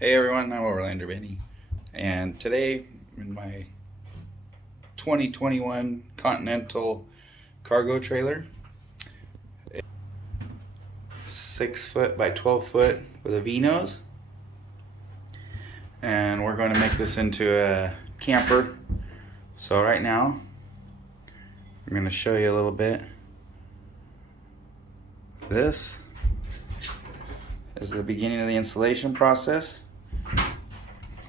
Hey everyone, I'm Orlando Benny, and today in my 2021 Continental cargo trailer, 6 foot by 12 foot with a V-nose, and we're going to make this into a camper. So right now, I'm going to show you a little bit. This is the beginning of the installation process.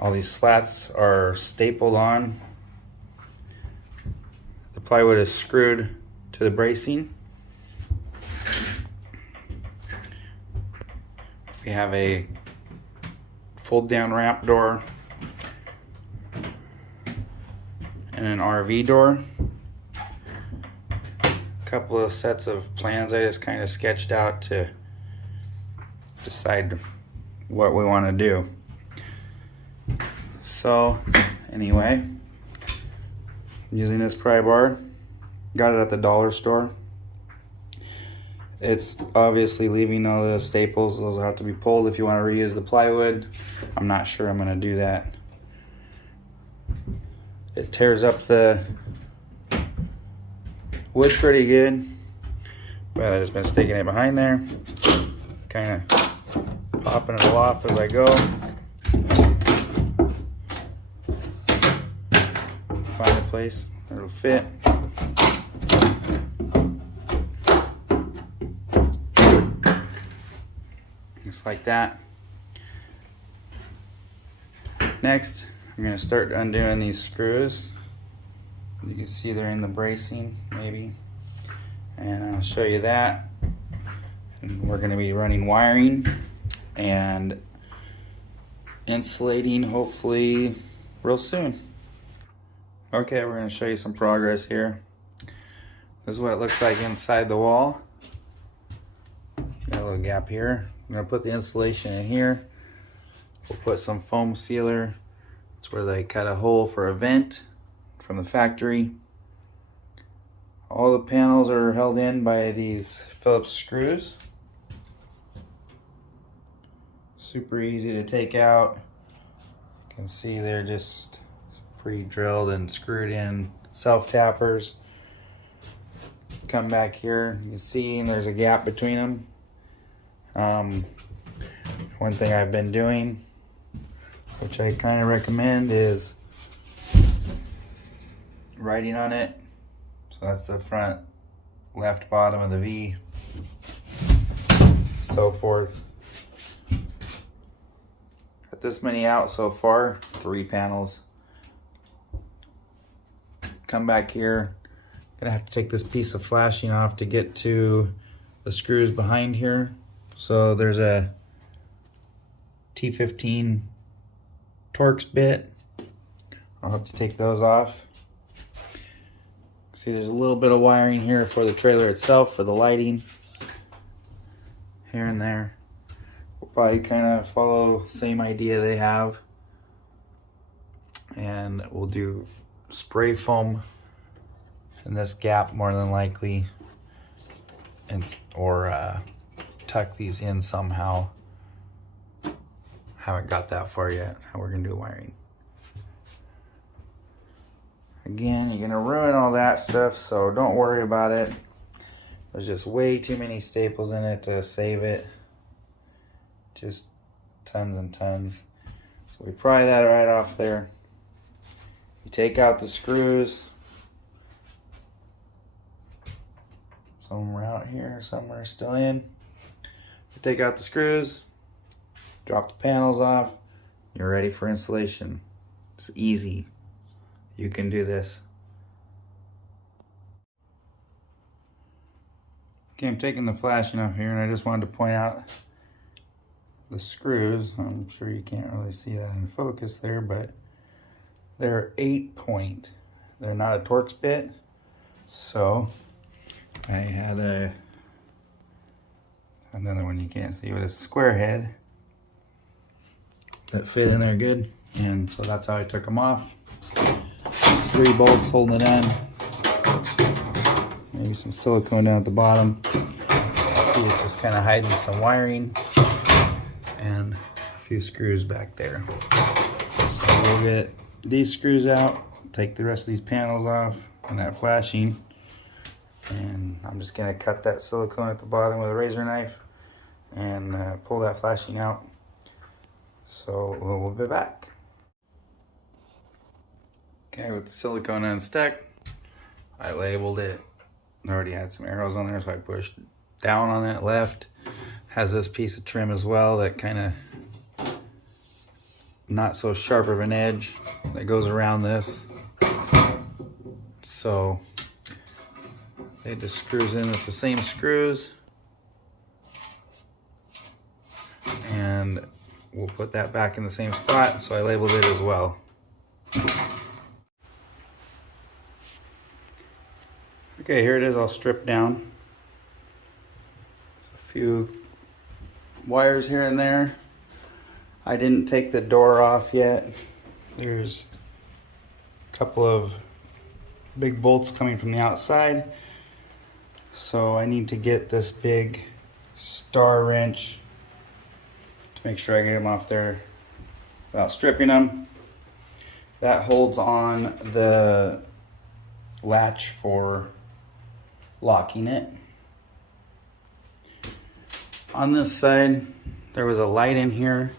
All these slats are stapled on. The plywood is screwed to the bracing. We have a fold down ramp door and an RV door. A couple of sets of plans I just kind of sketched out to decide what we want to do. So anyway, I'm using this pry bar. Got it at the dollar store. It's obviously leaving all the staples. Those will have to be pulled if you want to reuse the plywood. I'm not sure I'm going to do that. It tears up the wood pretty good, but I've just been sticking it behind there, kind of popping it off as I go. Find a place that it'll fit. Just like that. Next, I'm going to start undoing these screws. You can see they're in the bracing, maybe. And I'll show you that. And we're going to be running wiring and insulating hopefully real soon. Okay, we're going to show you some progress here. This is what it looks like inside the wall. Got a little gap here. I'm going to put the insulation in here. We'll put some foam sealer. It's where they cut a hole for a vent from the factory. All the panels are held in by these Phillips screws. Super easy to take out. You can see they're just pre-drilled and screwed in self-tappers. Come back here, you can see there's a gap between them. One thing I've been doing, which I kind of recommend, is writing on it. So that's the front left bottom of the V, so forth. Got this many out so far, 3 panels. Come back here. Gonna have to take this piece of flashing off to get to the screws behind here. So there's a T15 Torx bit. I'll have to take those off. See, there's a little bit of wiring here for the trailer itself, for the lighting here and there. We'll probably kind of follow the same idea they have, and we'll do spray foam in this gap more than likely, or tuck these in somehow. Haven't got that far yet, how we're gonna do wiring. Again, you're gonna ruin all that stuff, so don't worry about it. There's just way too many staples in it to save it. Just tons and tons. So we pry that right off there. You take out the screws. Some are out here, some are still in. You take out the screws, drop the panels off, you're ready for installation. It's easy. You can do this. Okay, I'm taking the flashing off here, and I just wanted to point out the screws. I'm sure you can't really see that in focus there, but they're 8-point. They're not a Torx bit. So I had another one you can't see, but a square head that fit in there good, and so that's how I took them off. 3 bolts holding it in. Maybe some silicone down at the bottom. See, it's just kind of hiding some wiring and few screws back there. So we'll get these screws out, take the rest of these panels off and that flashing, and I'm just gonna cut that silicone at the bottom with a razor knife and pull that flashing out. So we'll be back. Okay, with the silicone unstuck, I labeled it. I already had some arrows on there, so I pushed down on that left. Has this piece of trim as well that kind of not so sharp of an edge that goes around this. So it just screws in with the same screws. And we'll put that back in the same spot, so I labeled it as well. Okay, here it is all stripped down. A few wires here and there. I didn't take the door off yet. There's a couple of big bolts coming from the outside. So I need to get this big star wrench to make sure I get them off there without stripping them. That holds on the latch for locking it. On this side, there was a light in here.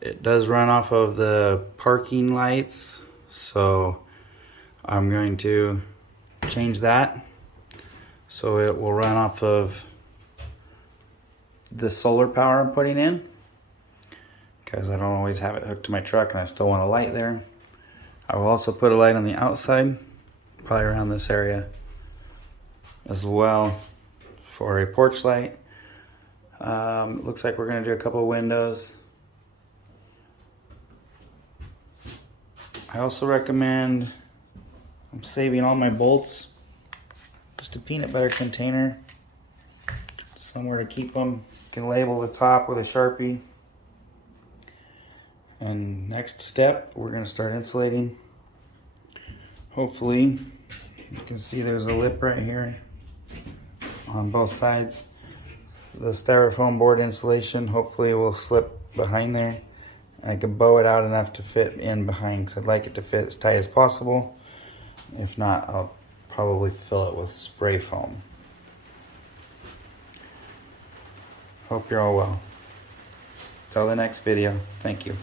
It does run off of the parking lights, so I'm going to change that so it will run off of the solar power I'm putting in, because I don't always have it hooked to my truck and I still want a light there. I will also put a light on the outside, probably around this area as well, for a porch light. It looks like we're going to do a couple of windows. I also recommend, I'm saving all my bolts, just a peanut butter container, somewhere to keep them. You can label the top with a Sharpie. And next step, we're going to start insulating. Hopefully, you can see there's a lip right here on both sides. The styrofoam board insulation, hopefully it will slip behind there. I can bow it out enough to fit in behind, because I'd like it to fit as tight as possible. If not, I'll probably fill it with spray foam. Hope you're all well. Till the next video, thank you.